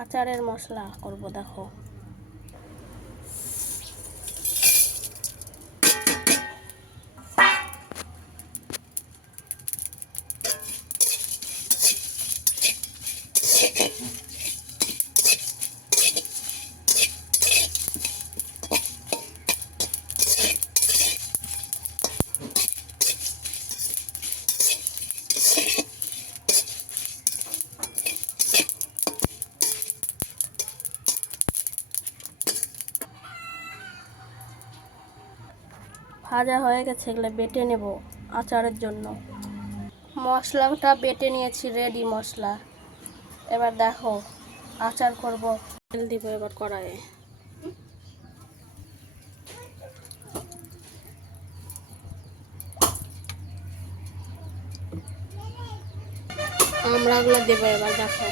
আচারের মশলা করব দেখো। ভাজা হয়ে গেছে, এগুলো বেটে নেব আচারের জন্য। মশলাটা বেটে নিয়েছি, রেডি মশলা। এবার দেখো আচার করব। তেল দিব এবার কড়াইয়ে। আমড়াগুলো দেবো এবার দেখো।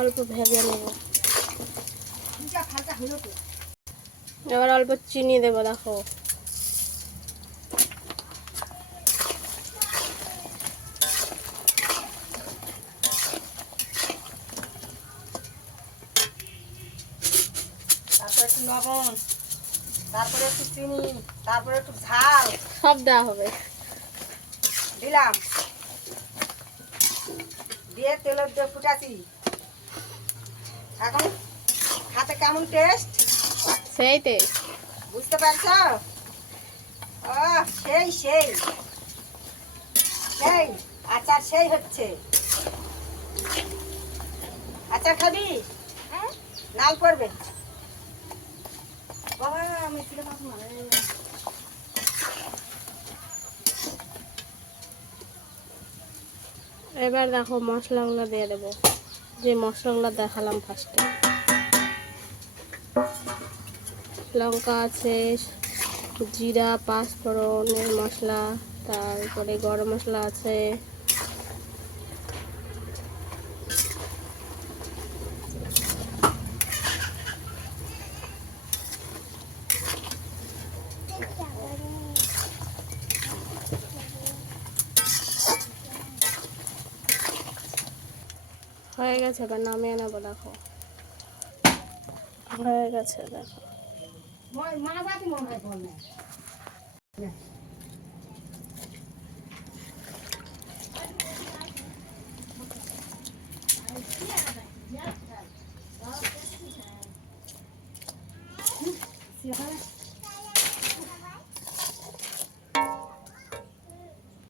অল্প ভেজে নেব। এবার অল্প চিনি দেবো দেখো। তারপরে একটু লবণ, তারপরে একটু চিনি, তারপরে একটু ঝাল সব দেওয়া হবে। দিলাম, দিয়ে তেলের দিয়ে ফুটাচ্ছি। এখন খাতে কেমন টেস্ট সেই টেস্ট বুঝতে পারছো? ও সেই সেই সেই আচার সেই হচ্ছে। আচার খাবি? নাল করবে বাবা, আমি ছিল এবার দেখো মশলাগুলো দিয়ে দেবো, যে মশলাগুলো দেখালাম ফার্স্টে। লঙ্কা আছে, জিরা, পাঁচফোড়নের মশলা, তারপরে গরম মশলা আছে। হয়ে গেছে, এবার নামিয়ে নেবো দেখো। হয়ে গেছে দেখো। মা